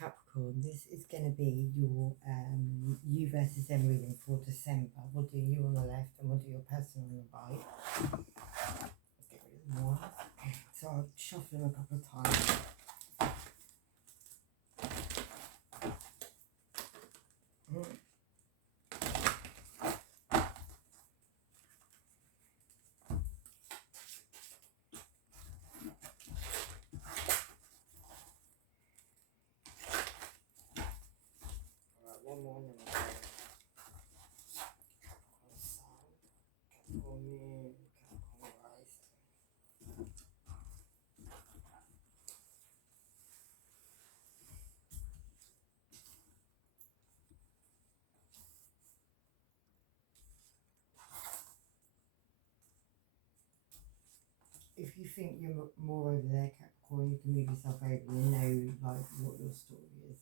Capricorn, this is going to be your you versus them reading for December. We'll do you on the left and we'll do your person on the right. Let's get rid of the more. So I'll shuffle them a couple of times. One more and then we'll go Capricorn Sun, Capricorn Moon, Capricorn Rising. If you think you're more over there, Capricorn, you can move yourself over. You know, like what your story is,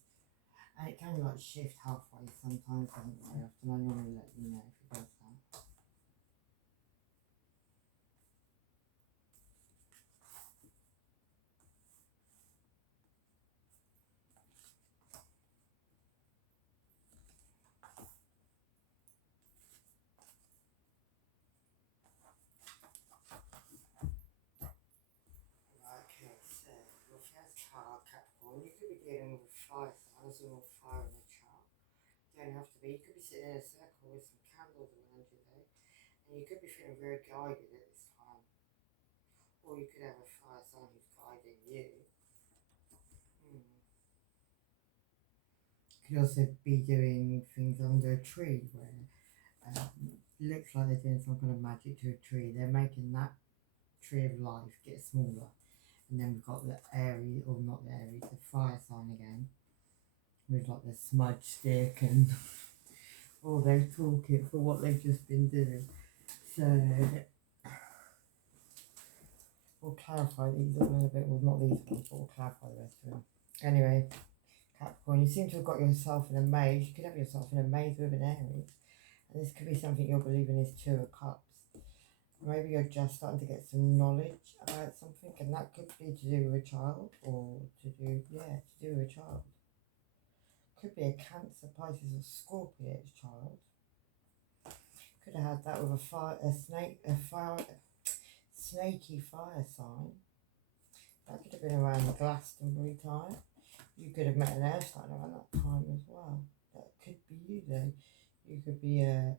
and it can like shift halfway sometimes. Doesn't very often. I normally let you know if it does that. Okay, so your first card, Capricorn, you could be dealing with fire signs or fire in the chart. Don't have to be. You could be sitting in a circle with some candles around you though, and you could be feeling very guided at this time. Or you could have a fire sign who's guiding you. Could also be doing things under a tree where looks like they're doing some kind of magic to a tree. They're making that tree of life get smaller. And then we've got the Aries, or not the Aries, the fire sign again. With like the smudge stick and all their toolkit for what they've just been doing. So we'll clarify these a little bit. Well, not these ones, but we'll clarify the rest of them. Anyway, Capricorn, you seem to have got yourself in a maze. You could have yourself in a maze with an Aries. And this could be something you're believing is Two of Cups. Maybe you're just starting to get some knowledge about something, and that could be to do with a child, or to do with a child. Could be a Cancer, Pisces, or Scorpio child. Could have had that with snaky fire sign. That could have been around the Glastonbury time. You could have met an air sign around that time as well. That could be you though. You could be a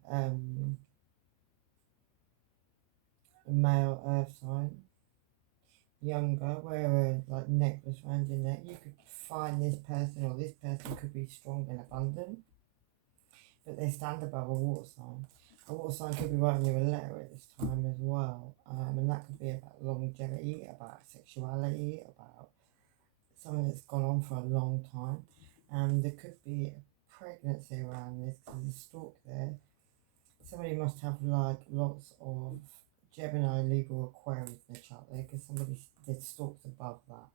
male earth sign, younger, wear a like necklace around your neck. You could find this person, or this person could be strong and abundant, but they stand above a water sign. A water sign could be writing you a letter at this time as well, and that could be about longevity, about sexuality, about something that's gone on for a long time. And there could be a pregnancy around this because there's a stalk there. Somebody must have like lots of Gemini, Libra, Aquarius in the chart there, because somebody did stalks above that.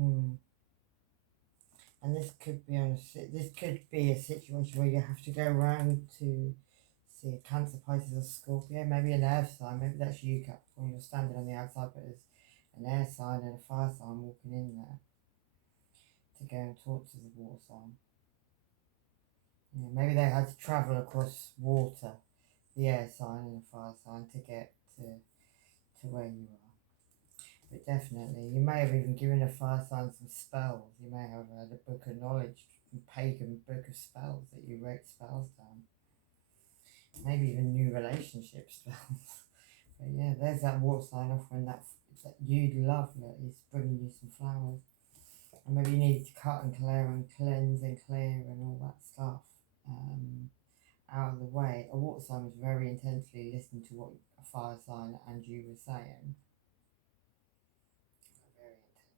And this could be a situation where you have to go around to see a Cancer, Pisces, or Scorpio, maybe an earth sign. Maybe that's you, Capricorn. You're standing on the outside, but there's an air sign and a fire sign walking in there to go and talk to the water sign. Yeah, maybe they had to travel across water, the air sign and the fire sign, to get to where you are. But definitely, you may have even given a fire sign some spells. You may have had a book of knowledge, a pagan book of spells that you wrote spells down. Maybe even new relationship spells. But yeah, there's that water sign offering that you'd love that is bringing you some flowers. And maybe you need to cut and clear and cleanse and clear and all that stuff out of the way. A water sign was very intensely listening to what a fire sign and you were saying. Very intensely.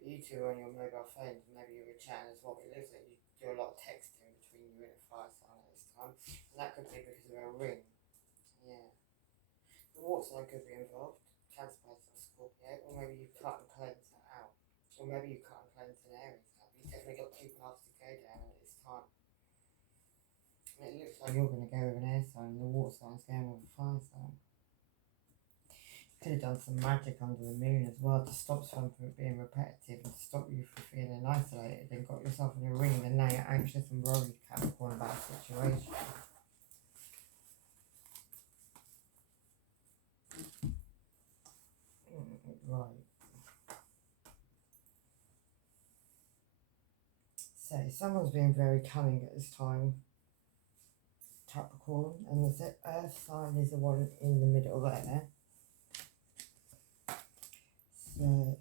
But you two are on your mobile phones, maybe you were chatting as well, but it looks like you do a lot of texting between you and a fire sign at this time. And that could be because of a ring. Yeah. The water sign could be involved. Cancer, Pisces, or Scorpio, or maybe you cut and cleanse that out. Or maybe you cut and cleanse an Aries. You've definitely got two paths to go down at this time. And it looks like you're going to go with an air sign, and the water sign's going with a fire sign. Could have done some magic under the moon as well to stop something from being repetitive and to stop you from feeling isolated and got yourself in a ring, and now you're anxious and worried, Capricorn, about a situation. Right. So someone's being very cunning at this time, Capricorn, and the Earth sign is the one in the middle there. So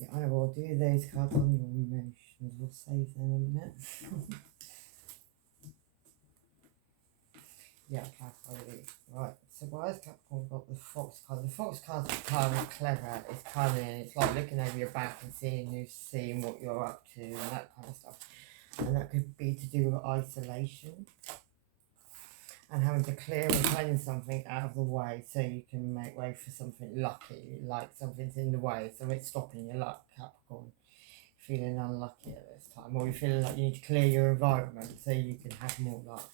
yeah, I will do those cards on your emotions. We'll save them a minute. Yeah, Capricorn. Right. So why has Capricorn got the Fox card? The Fox card's kind of clever. It's cunning. It's like looking over your back and seeing what you're up to and that kind of stuff. And that could be to do with isolation and having to clear and cleanse something out of the way so you can make way for something lucky, like something's in the way, so it's stopping your luck, Capricorn. Feeling unlucky at this time, or you're feeling like you need to clear your environment so you can have more luck.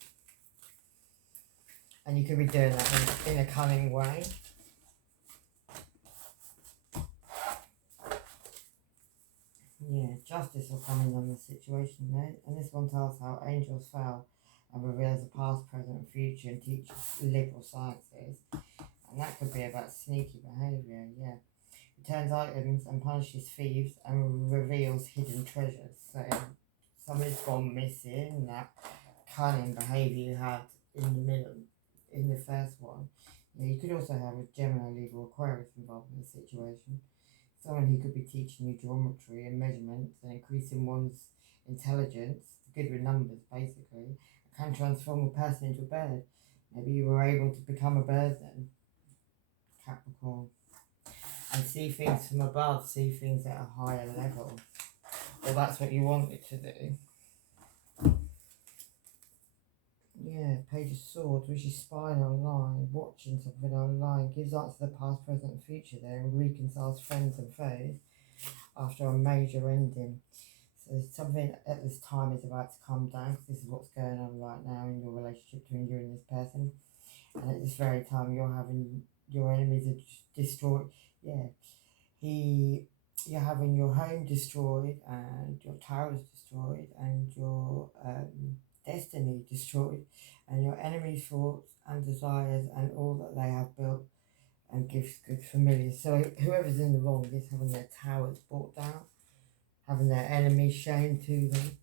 And you could be doing that in a cunning way. Yeah, justice will come in on the situation there. And this one tells how angels fell and reveals the past, present and future and teaches liberal sciences. And that could be about sneaky behaviour, yeah. Returns items and punishes thieves and reveals hidden treasures. So somebody's gone missing, that cunning behaviour you had in the middle, in the first one. Yeah, you could also have a Gemini, Libra, Aquarius involved in the situation. Someone who could be teaching you geometry and measurements and increasing one's intelligence, good with numbers basically, can transform a person into a bird. Maybe you were able to become a bird then, Capricorn, and see things from above, see things at a higher level. Well, that's what you wanted to do. Yeah, Page of Swords, which is spying online, watching something online, gives answers to the past, present and future there, and reconciles friends and foes after a major ending. So something at this time is about to come down, because this is what's going on right now in your relationship between you and this person. And at this very time, you're having your enemies are destroyed. Yeah, you're having your home destroyed and your towers destroyed and your destiny destroyed and your enemies' thoughts and desires and all that they have built and gifts good familiar. So whoever's in the wrong is having their towers brought down, having their enemies shown to them.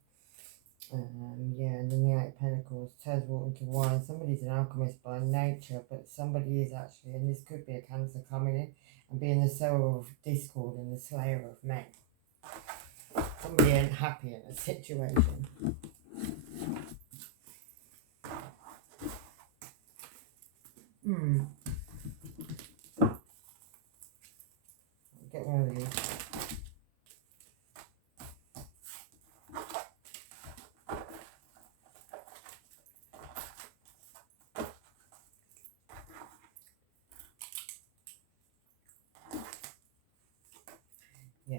Yeah, and then the Eight of Pentacles turns water into wine. Somebody's an alchemist by nature, but somebody is actually, and this could be a Cancer coming in and being the sower of discord and the slayer of men. Somebody ain't happy in a situation. Get one of these. Yeah.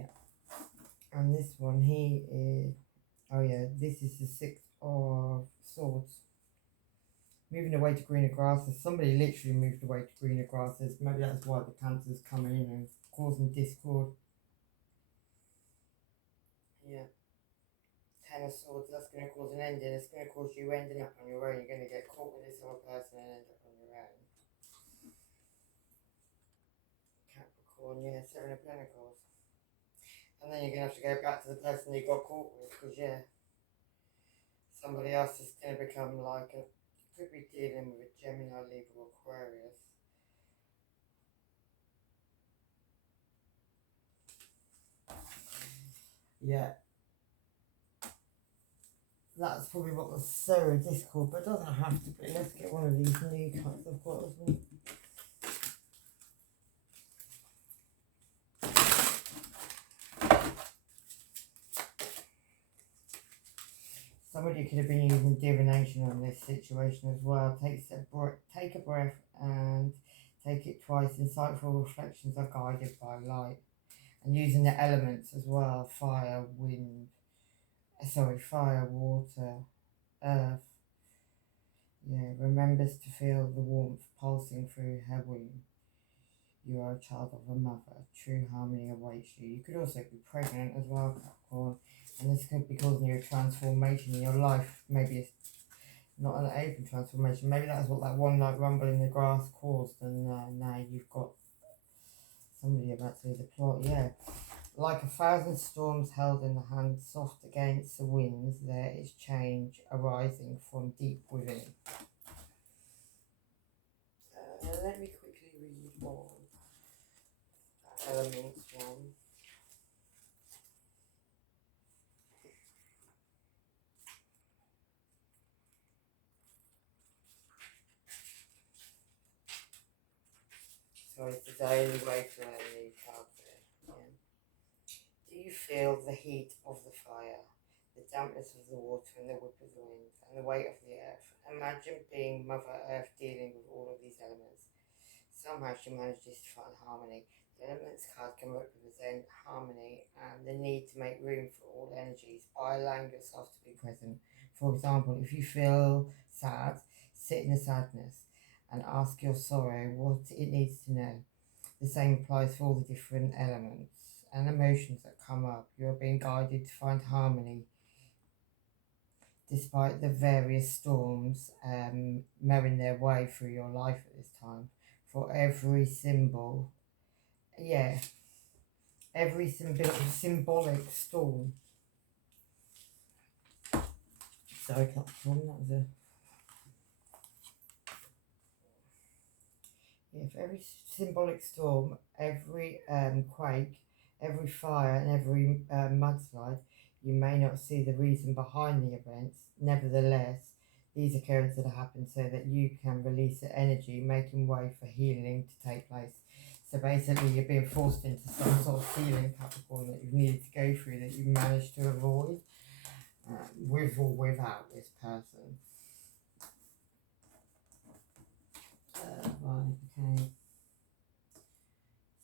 And this one, he is, oh yeah, this is the Six of Swords. Moving away to greener grasses. Somebody literally moved away to greener grasses. Maybe that's why the Cancer's coming in and causing discord. Yeah. Ten of Swords, that's going to cause an ending. It's going to cause you ending up on your own. You're going to get caught with this other person and end up on your own. Capricorn, yeah, Seven of Pentacles. And then you're going to have to go back to the person you got caught with, because, yeah, somebody else is going to become like a, could be dealing with a Gemini, Libra, Aquarius. Yeah. That's probably what was so discord, but it doesn't have to be. Let's get one of these new cards I've got as well. Somebody could have been using divination on this situation as well. Take a breath and take it twice. Insightful reflections are guided by light. And using the elements as well, fire, wind, sorry, fire, water, earth. Yeah, remembers to feel the warmth pulsing through her womb. You are a child of a mother. True harmony awaits you. You could also be pregnant as well, Capricorn, and this could be causing you a transformation in your life. Maybe it's not an open transformation. Maybe that's what that one night rumble in the grass caused, and now you've got somebody about to do the plot. Yeah, like 1,000 storms held in the hand, soft against the winds, there is change arising from deep within. Let me quickly read more. Elements one. So it's the daily way to learn a new card there. Yeah. Do you feel the heat of the fire, the dampness of the water and the whip of the wind, and the weight of the earth? Imagine being Mother Earth dealing with all of these elements. Somehow she manages to find harmony. The elements card can represent harmony and the need to make room for all energies by allowing yourself to be present. For example, if you feel sad, sit in the sadness and ask your sorrow what it needs to know. The same applies for all the different elements and emotions that come up. You're being guided to find harmony despite the various storms mowing their way through your life at this time. For every symbol, yeah, every symbolic storm. Sorry, Capricorn, that was a... Yeah, for every symbolic storm, every quake, every fire and every mudslide, you may not see the reason behind the events. Nevertheless, these occurrences happen so that you can release the energy, making way for healing to take place. So basically, you're being forced into some sort of feeling, Capricorn, that you've needed to go through that you managed to avoid, with or without this person. Right, okay.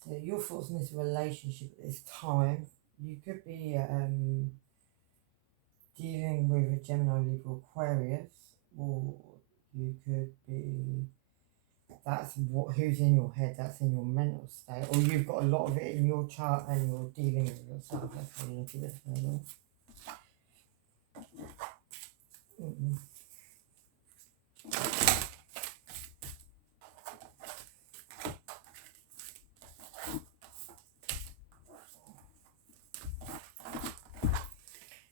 So your thoughts on this relationship at this time, you could be dealing with a Gemini, Libra, Aquarius, or you could be, that's who's in your head, that's in your mental state, or you've got a lot of it in your chart and you're dealing with yourself. Let's have a look at this further.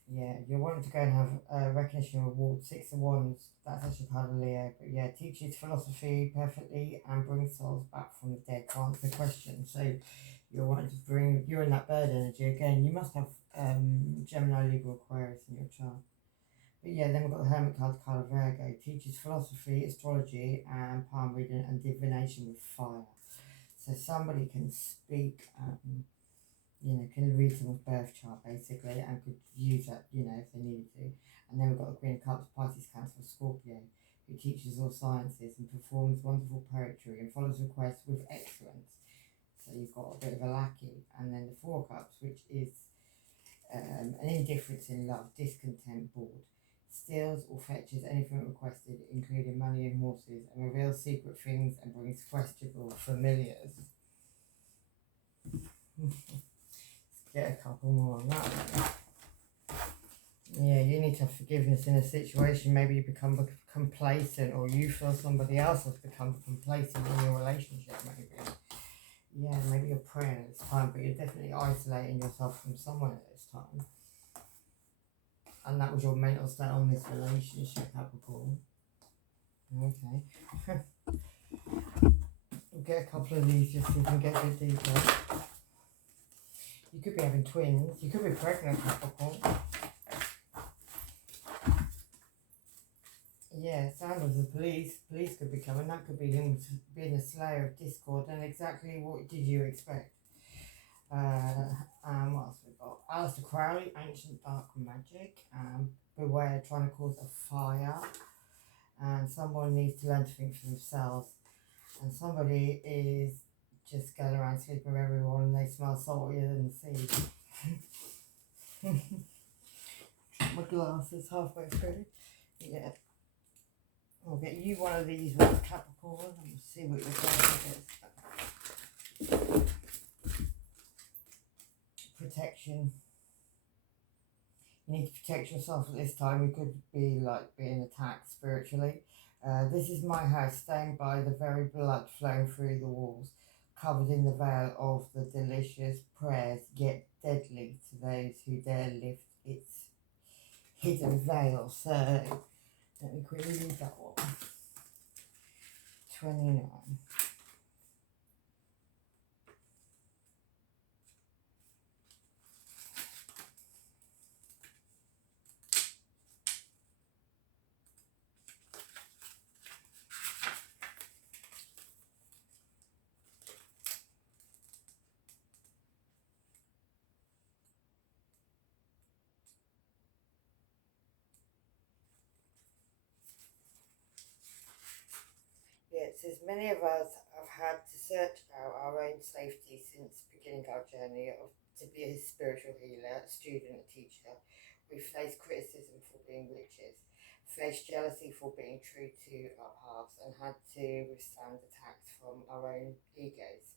Yeah, you're wanting to go and have a recognition reward. 6 of Wands, that's actually part of Leo, but yeah, teaches philosophy perfectly and brings souls back from the dead to answer the question. So you're wanting to bring, you're in that bird energy again. You must have Gemini, Libra, Aquarius in your chart. But yeah, then we've got the Hermit card, card of Virgo. Teaches philosophy, astrology, and palm reading and divination with fire. So somebody can speak, can read someone's birth chart basically and could use that, if they needed to. And then we've got the Queen of Cups, Pisces, Cancer, Scorpio, who teaches all sciences and performs wonderful poetry and follows requests with excellence. So you've got a bit of a lackey. And then the Four of Cups, which is an indifference in love, discontent, bored. Steals or fetches anything requested, including money and horses, and reveals secret things and brings questionable familiars. Get a couple more on that one. Yeah, you need to have forgiveness in a situation. Maybe you become complacent, or you feel somebody else has become complacent in your relationship, maybe. Yeah, maybe you're praying at this time, but you're definitely isolating yourself from someone at this time. And that was your mental state on this relationship, Capricorn. Okay. We'll get a couple of these just so we can get a bit deeper. You could be having twins. You could be pregnant, Capricorn. Yeah, sound of the police. Police could be coming. That could be him being a slayer of discord. And exactly what did you expect? And what else we got? Alistair Crowley, Ancient Dark Magic. Beware trying to cause a fire. And someone needs to learn to think for themselves. And somebody is just going around sleeping with everyone and they smell saltier than the sea. my glasses halfway through. Yeah. I'll get you one of these ones, Capricorn, and we'll see what your person gets. Protection. You need to protect yourself at this time. You could be like being attacked spiritually. This is my house, stained by the very blood flowing through the walls, covered in the veil of the delicious prayers, yet deadly to those who dare lift its hidden veil. So, let me quickly read that one. 29. Yeah, it says many of us have had to search out our own safety since beginning our journey to be a spiritual healer, a student, a teacher. We've faced criticism for being witches, faced jealousy for being true to our paths, and had to withstand attacks from our own egos.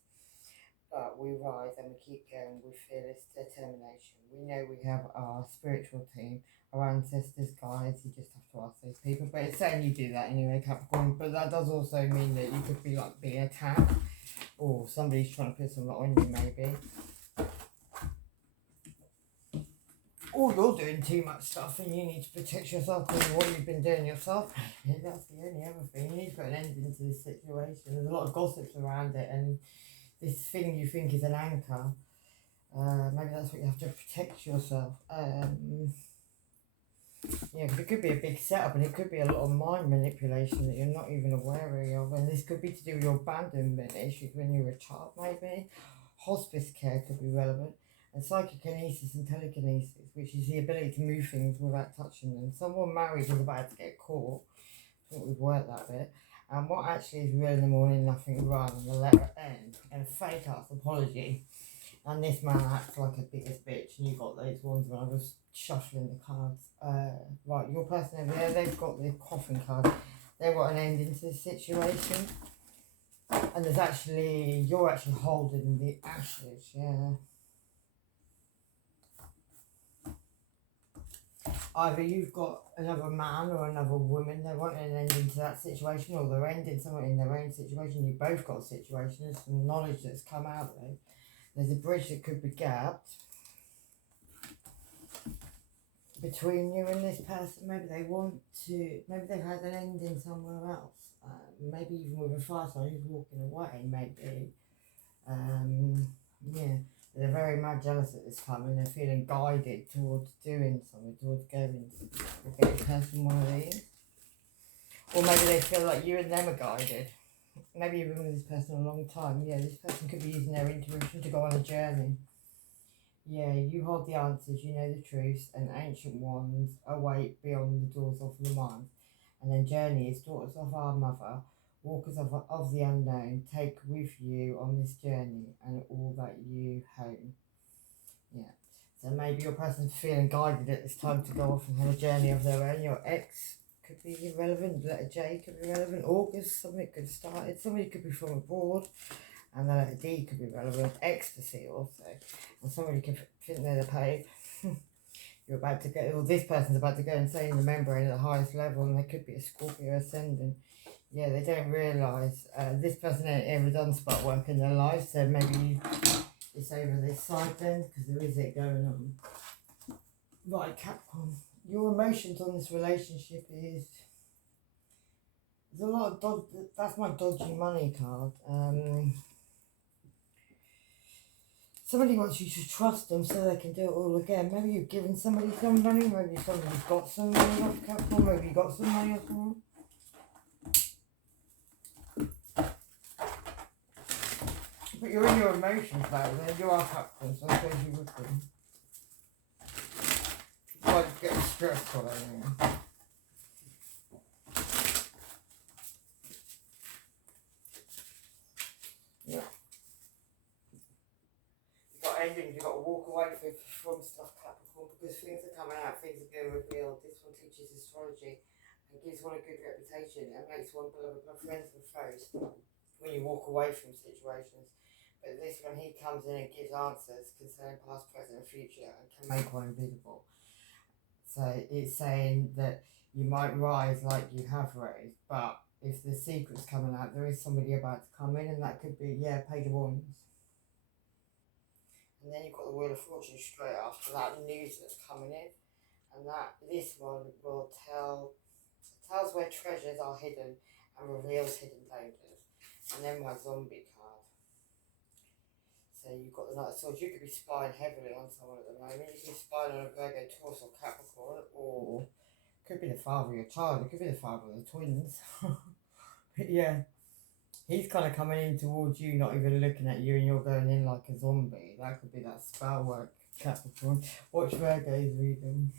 But we rise and we keep going with fearless determination. We know we have our spiritual team, our ancestors, guides. You just have to ask those people. But it's saying you do that anyway, Capricorn. But that does also mean that you could be like being attacked, or somebody's trying to put something on you, maybe. Or you're doing too much stuff and you need to protect yourself because of what you've been doing yourself. Maybe that's the only other thing. You need to put an end into this situation. There's a lot of gossips around it, and this thing you think is an anchor. Maybe that's what you have to protect yourself. Yeah, because it could be a big setup, and it could be a lot of mind manipulation that you're not even aware of. And this could be to do with your abandonment issues when you were a child, maybe. Hospice care could be relevant. And psychokinesis and telekinesis, which is the ability to move things without touching them. Someone married is about to get caught. I think we've worked that bit. And what actually is real in the morning, nothing wrong, and the letter N, and a fake ass apology. And this man acts like a biggest bitch, and you got those ones when I was shuffling the cards. Right, your person over there, they've got the coffin card. They want an ending to the situation. And there's actually, you're actually holding the ashes, yeah. Either you've got another man or another woman, they want an ending to that situation, or they're ending something in their own situation. You both got a situation, there's some knowledge that's come out there. There's a bridge that could be gapped between you and this person. Maybe they want to, maybe they've had an ending somewhere else. Maybe even with a fire sign who's walking away, maybe. Yeah. They're very mad jealous at this time, and they're feeling guided towards doing something, towards going to get a person one of these. Or maybe they feel like you and them are guided. Maybe you've been with this person a long time. Yeah, this person could be using their intuition to go on a journey. Yeah, you hold the answers, you know the truths, and ancient ones await beyond the doors of the mind. And then journey is daughters of our mother, walkers of the unknown, take with you on this journey and all that you home. Yeah. So maybe your person's feeling guided at this time to go off and have a journey of their own. Your ex could be relevant, letter J could be relevant, August, something could have started, somebody could be from abroad, and the letter D could be relevant, ecstasy also, and somebody could think they're the paid. You're about to go, or this person's about to go insane in the membrane at the highest level, and they could be a Scorpio ascendant. Yeah, they don't realise this person ain't ever done spot work in their life, so maybe it's over this side then, because there is it going on. Right, Capricorn, your emotions on this relationship is, there's a lot of that's my dodgy money card. Somebody wants you to trust them so they can do it all again. Maybe you've given somebody some money, maybe somebody's got some money off Capricorn, maybe you got some money off someone. But you're in your emotions back there, you are Capricorn, so I suppose you would be. Well, it's getting stressful anyway. Yeah. You've got ending. You've got to walk away from stuff, Capricorn, because things are coming out, things are being revealed. This one teaches astrology and gives one a good reputation and makes one beloved by friends and foes when you walk away from situations. But this one, he comes in and gives answers concerning past, present and future and can make one invisible. So it's saying that you might rise like you have raised, but if the secret's coming out, there is somebody about to come in, and that could be, yeah, Page of Wands. And then you've got the Wheel of Fortune straight after that news that's coming in, and that this one will tells where treasures are hidden and reveals hidden dangers. And then my zombie card. So you've got the Knight of Swords. You could be spying heavily on someone at the moment. You could be spying on a Virgo, Taurus or Capricorn, or could be the father of your child. It could be the father of the twins. But yeah, he's kind of coming in towards you, not even looking at you, and you're going in like a zombie. That could be that spell work, Capricorn. Watch Virgo's reading.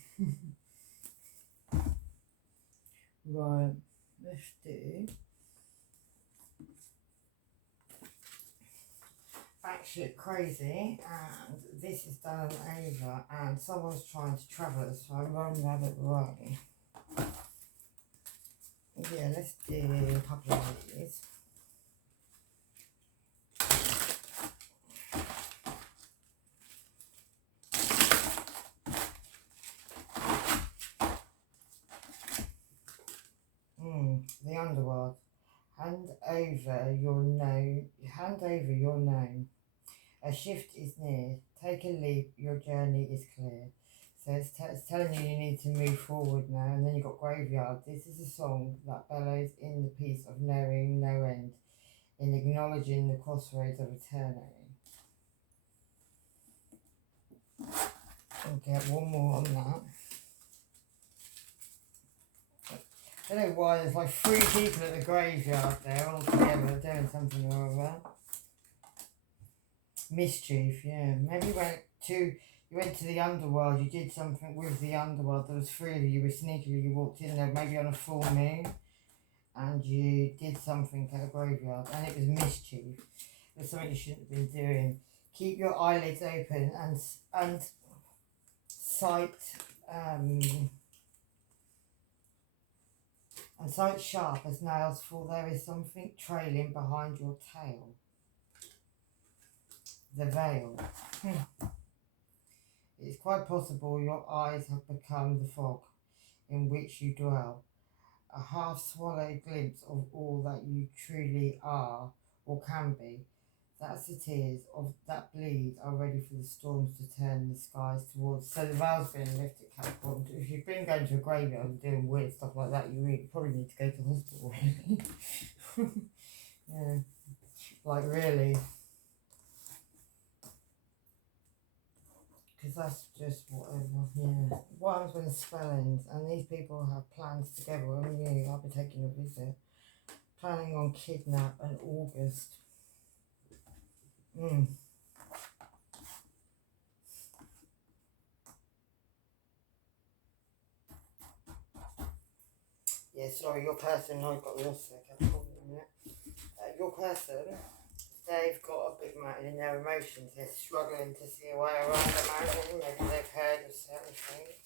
Right, let's do batshit crazy, and this is done over, and someone's trying to travel at this time. Run, rabbit, run. Yeah, let's do a couple of these. The underworld. Hand over your name. A shift is near. Take a leap. Your journey is clear. So it's telling you need to move forward now. And then you've got Graveyard. This is a song that bellows in the peace of knowing no end, in acknowledging the crossroads of eternity. I'll get one more on that. I don't know why there's like 3 people at the graveyard there all together doing something or other. Mischief, yeah. Maybe you went to the underworld, you did something with the underworld. There was 3 of you, you walked in there maybe on a full moon, and you did something at a graveyard, and it was mischief. It was something you shouldn't have been doing. Keep your eyelids open and sight sharp as nails, for there is something trailing behind your tail. The veil. It is quite possible your eyes have become the fog in which you dwell, a half-swallowed glimpse of all that you truly are or can be. That's the tears that bleed are ready for the storms to turn the skies towards. So the veil's been lifted, Capricorn. If you've been going to a graveyard and doing weird stuff like that, you probably need to go to hospital, really. Yeah, like really. Because that's just whatever, yeah. What happens when the spell ends and these people have plans together, and yeah, I'll be taking a visit. Planning on kidnap in August. Yeah, sorry, your person, I've got lost there, Capricorn, in a minute. Your person, they've got a big mountain in their emotions. They're struggling to see a way around the mountain. Maybe they've heard of certain things.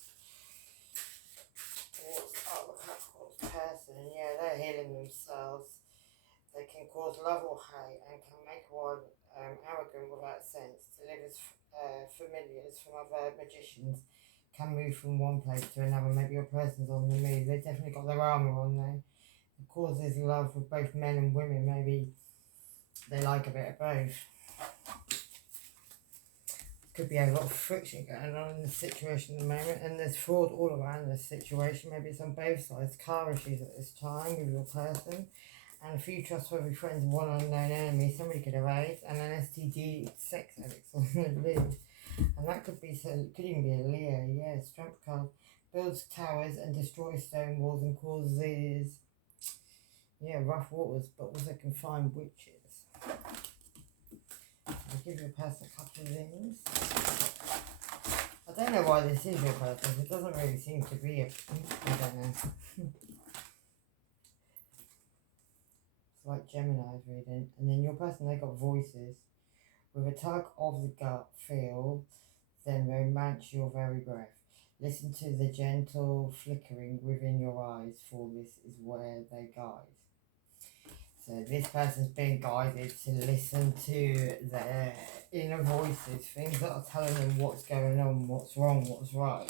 What's up with Capricorn's person? Yeah, they're healing themselves. They can cause love or hate and can make one arrogant without sense. Delivers familiars from other magicians. Can move from one place to another. Maybe your person's on the move. They've definitely got their armour on there. It causes love with both men and women. Maybe they like a bit of both. Could be a lot of friction going on in the situation at the moment, and there's fraud all around this situation. Maybe it's on both sides. Car issues at this time with your person, and a few trustworthy friends and one unknown enemy. Somebody could arise, and an STD, sex addicts on the lid. And that could even be a Leo, yeah. Strength card. Builds towers and destroys stone walls and causes, yeah, rough waters, but also can find witches. I'll give your person a couple of things. I don't know why this is your person. It doesn't really seem to be I don't know. It's like Gemini's reading. And then your person, they got voices. With a tug of the gut, feel, then romance your very breath. Listen to the gentle flickering within your eyes, for this is where they guide. So this person's been guided to listen to their inner voices, things that are telling them what's going on, what's wrong, what's right.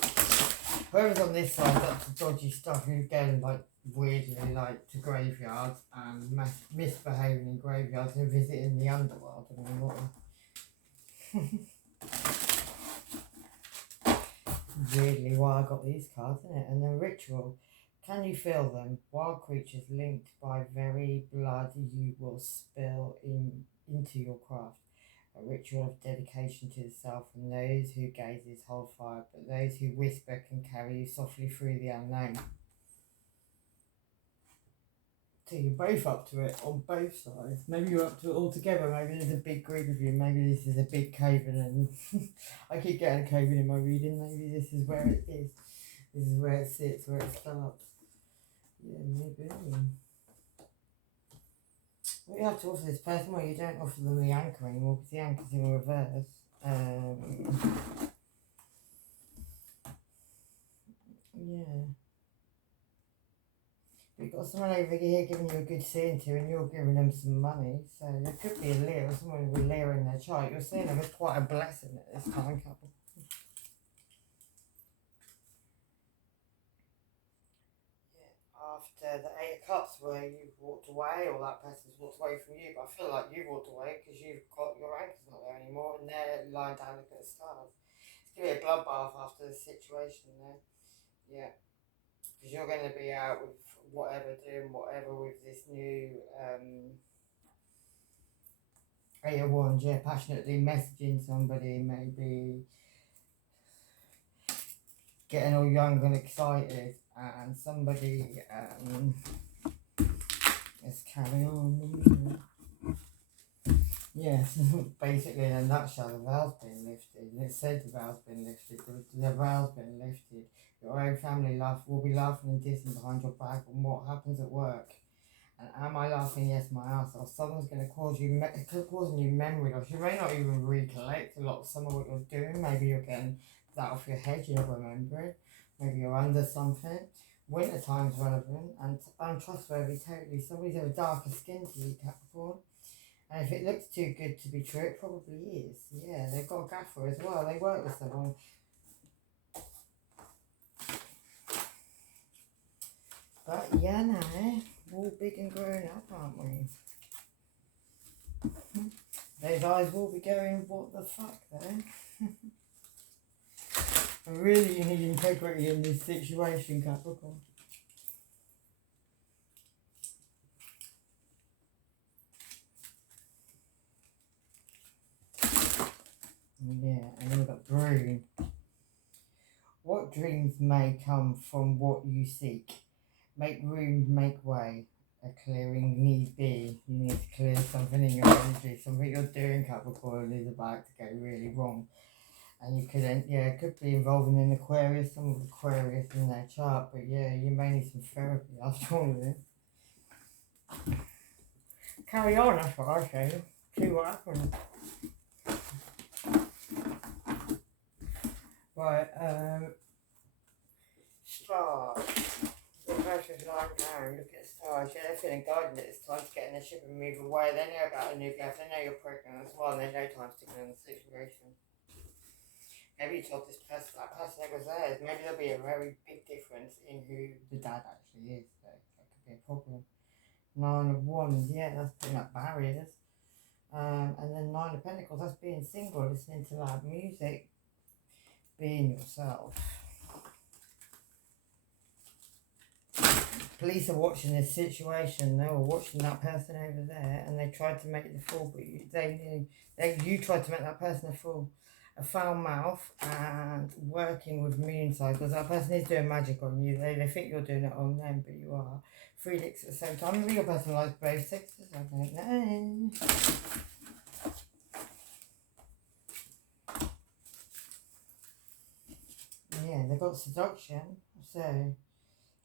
Whoever's on this side, that's the dodgy stuff, who's going like weirdly like to graveyards and misbehaving in graveyards and visiting the underworld. I mean, what? Weirdly why I got these cards, isn't it? And then ritual. Can you feel them? Wild creatures linked by very blood you will spill into your craft. A ritual of dedication to the self, and those who gazes hold fire, but those who whisper can carry you softly through the unknown. So you're both up to it on both sides. Maybe you're up to it all together. Maybe there's a big group of you. Maybe this is a big coven, and I keep getting a coven in my reading. Maybe this is where it is. This is where it sits, where it starts. Yeah, maybe. What you have to offer this person, well, you don't offer them the anchor anymore because the anchor's in reverse. Yeah. We've got someone over here giving you a good seeing to, and you're giving them some money. So there could be a Leo, someone with a Leo in their chart. You're seeing them as quite a blessing at this time, couple. Yeah. After the 8 of Cups, where you've walked away, or that person's walked away from you, but I feel like you've walked away because you've got your anchor's not there anymore, and they're lying down looking at the stars. It's going to be a bloodbath after this situation there. Yeah. Because you're going to be out with whatever, doing whatever with this new Eight of Wands, yeah, passionately messaging somebody, maybe getting all young and excited, and somebody, let's carry on. Yes, basically in a nutshell, the veil's been lifted, and it said the veil's been lifted, the veil's been lifted. Your own family will be laughing and dissing behind your back on what happens at work. And am I laughing? Yes, my ass off. Someone's going to causing you memory loss. You may not even recollect a lot of some of what you're doing. Maybe you're getting that off your head, you're not remembering. Maybe you're under something. Winter time's relevant and untrustworthy totally. Somebody's of a darker skin to you, Capricorn. And if it looks too good to be true, it probably is. Yeah, they've got a gaffer as well. They work with someone. But yeah, no, we're all big and grown up, aren't we? Those eyes will be going, what the fuck, though? Really, you need integrity in this situation, Capricorn. Yeah, and then we've got Doreen. What dreams may come from what you seek? Make room, make way. A clearing need be. You need to clear something in your energy. Something you're doing, Capricorn, is about to go really wrong. And you could, it could be involving an Aquarius, some of Aquarius in their chart. But yeah, you may need some therapy after all of this. Carry on, that's what I say. See what happens. Right, stars. The person's lying down, look at the stars. Yeah, they're feeling guided at this time to getting the ship and move away. They know about a new birth, they know you're pregnant as well, and they know time sticking in the situation. Maybe you told this person, that person that was theirs. Maybe there'll be a very big difference in who the dad actually is. So that could be a problem. 9 of Wands, yeah, that's putting up barriers. And then 9 of Pentacles, that's being single, listening to loud music, being yourself. Police are watching this situation. They were watching that person over there, and they tried to make the fool, but you tried to make that person a fool. A foul mouth and working with moon cycles. That person is doing magic on you. They think you're doing it on them, but you are. 3 dicks at the same time. Maybe your person likes both sexes. I don't know. Yeah, they've got seduction. So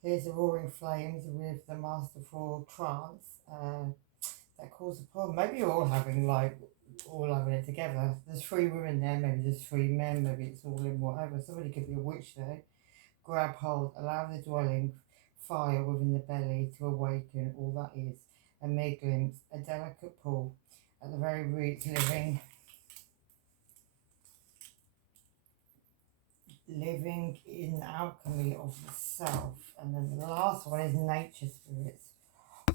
here's the roaring flames with the masterful trance. that cause a problem. Maybe you're all having it together. There's 3 women there, maybe there's 3 men, maybe it's all in whatever. Somebody could be a witch though. Grab hold, allow the dwelling fire within the belly to awaken all that is, a mere glimpse, a delicate pull at the very roots, living in alchemy of the self. And then the last one is nature spirits.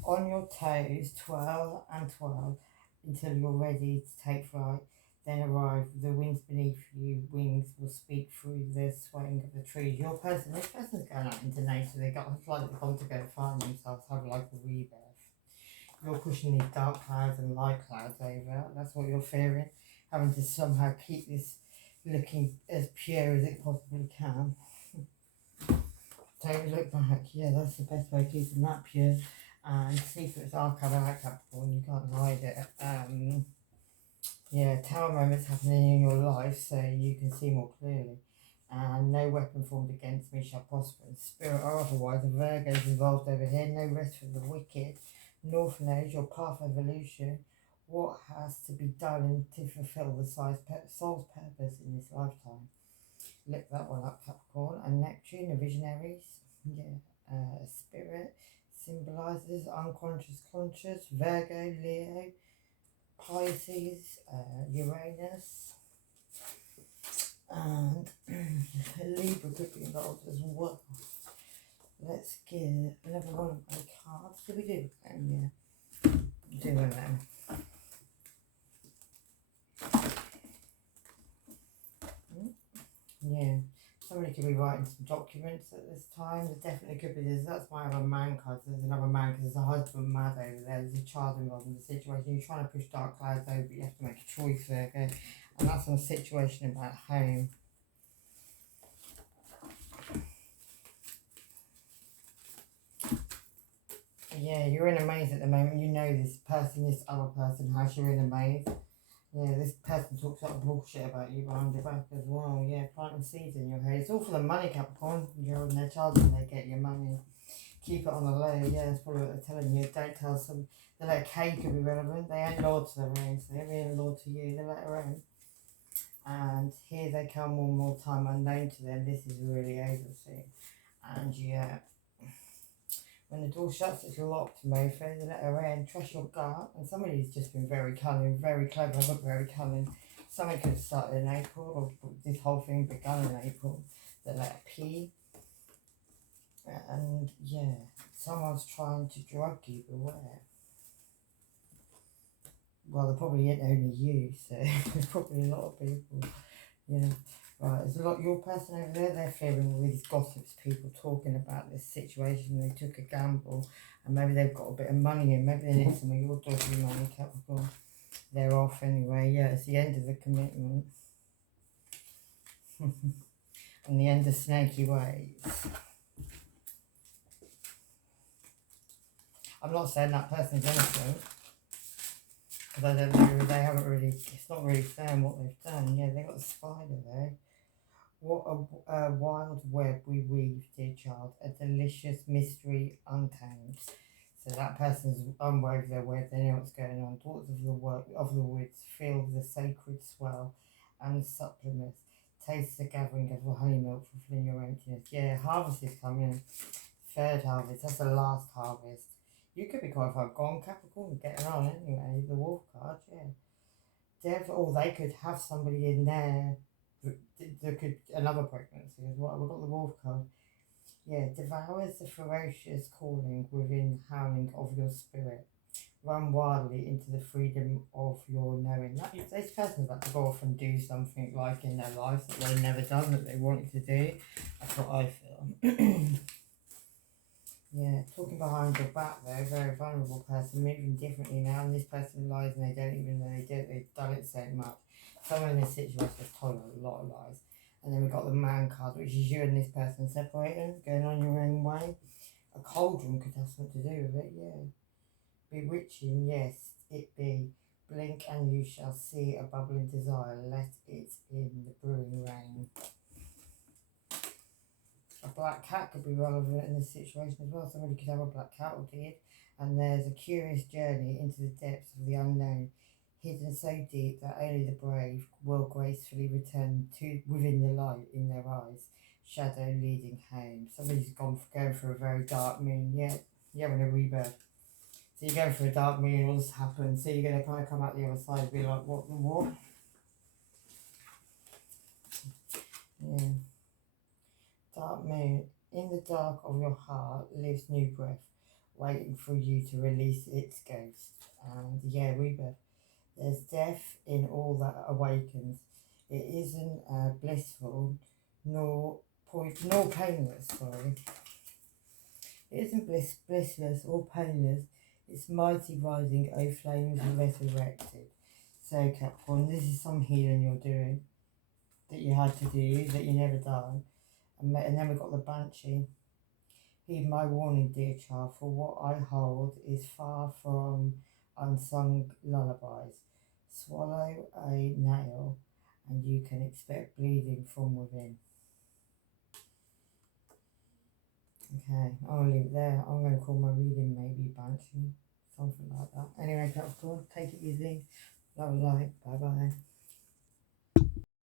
On your toes, twirl and twirl until you're ready to take flight. Then arrive with the winds beneath you, wings will speak through the swaying of the trees. This person's going out into nature. They've gone to go find themselves, have like a rebirth. You're pushing these dark clouds and light clouds over. That's what you're fearing. Having to somehow keep this looking as pure as it possibly can. Don't look back. Yeah, that's the best way of keeping that pure. And secrets are coming out, Capricorn. You can't hide it. Yeah, tower moments happening in your life so you can see more clearly. And no weapon formed against me shall prosper. In spirit or otherwise, a Virgo is involved over here. No rest for the wicked. North Node, your path of evolution. What has to be done to fulfill the soul's purpose in this lifetime? Look that one up, Capricorn. And Neptune, the visionaries. Yeah, spirit symbolizes unconscious conscious. Virgo, Leo, Pisces, Uranus, and Libra could be involved as well. Let's get another one of my cards. Did we do them? Yeah. Doing them. Yeah. Somebody could be writing some documents at this time. There definitely could be this. That's my other man card. So there's another man because there's a husband mad over there. There's a child involved in the situation. You're trying to push dark clouds over, but you have to make a choice there. Okay? And that's on a situation about home. Yeah, you're in a maze at the moment. You know this other person has you in a maze. Yeah, this person talks a lot of bullshit about you behind your back as well. Yeah, planting seeds in your head. It's all for the money, Capricorn. You're in their child and they get your money. Keep it on the low. Yeah, that's probably what they're telling you. Don't tell some. The letter K could be relevant. They ain't loyal to their own, so they're being loyal to you. The letter M. And here they come one more time unknown to them. This is really overseen. And yeah. When the door shuts, it's locked, mofo. The letter N, trust your gut. And somebody's just been very cunning, very clever, but very cunning. Something could have started in April, or this whole thing begun in April. The letter P. And yeah, someone's trying to drug you, beware. Well, they're probably ain't only you, so there's probably a lot of people. Yeah. Right, there's a lot. Your person over there, they're fearing all these gossips, people talking about this situation. They took a gamble, and maybe they've got a bit of money in. Maybe they need some of your dodgy money, Capricorn. They're off anyway. Yeah, it's the end of the commitment. And the end of snaky ways. I'm not saying that person's innocent, because I don't know, they haven't really, it's not really saying what they've done. Yeah, they got the spider there. What a wild web we weave, dear child, a delicious mystery untamed. So that person's unwove their web, they know what's going on. Daughters of the woods, feel the sacred swell and the supplements. Taste the gathering of the honey milk fulfilling your emptiness. Yeah, harvest is coming. Third harvest, that's the last harvest. You could be qualified. Go on, Capricorn, getting on anyway. The wolf card, yeah. Or they could have somebody in there. Another pregnancy as well. We've got the wolf card. Yeah, devours the ferocious calling within howling of your spirit. Run wildly into the freedom of your knowing. This person's about to go off and do something like in their life that they've never done, that they wanted to do. That's what I feel. Yeah, talking behind your back there, very vulnerable person, moving differently now, and this person lies and they don't even know they do it, they've done it so much. Someone in this situation has told a lot of lies. And then we've got the man card, which is you and this person separating, going on your own way. A cauldron could have something to do with it, yeah. Bewitching, yes, it be. Blink and you shall see a bubbling desire, let it in the brewing rain. A black cat could be relevant in this situation as well. Somebody could have a black cat or did. And there's a curious journey into the depths of the unknown, hidden so deep that only the brave will gracefully return to within the light in their eyes, shadow leading home. Somebody's going for a very dark moon. Yeah, you're having a rebirth. So you're going for a dark moon, all this happens, so you're going to kind of come out the other side and be like, what? Yeah. Dark moon. In the dark of your heart lives new breath, waiting for you to release its ghost. And yeah, rebirth. There's death in all that awakens. It isn't blissful, nor painless, sorry. It isn't blissless or painless. It's mighty rising, O flames resurrected. So Capricorn, this is some healing you're doing, that you had to do, that you never done. And then we've got the Banshee. Heed my warning, dear child, for what I hold is far from unsung lullabies. Swallow a nail and you can expect bleeding from within. Okay, I'll leave it there. I'm going to call my reading maybe Banshee, something like that. Anyway, Capricorn, take it easy. Love, light. Bye bye.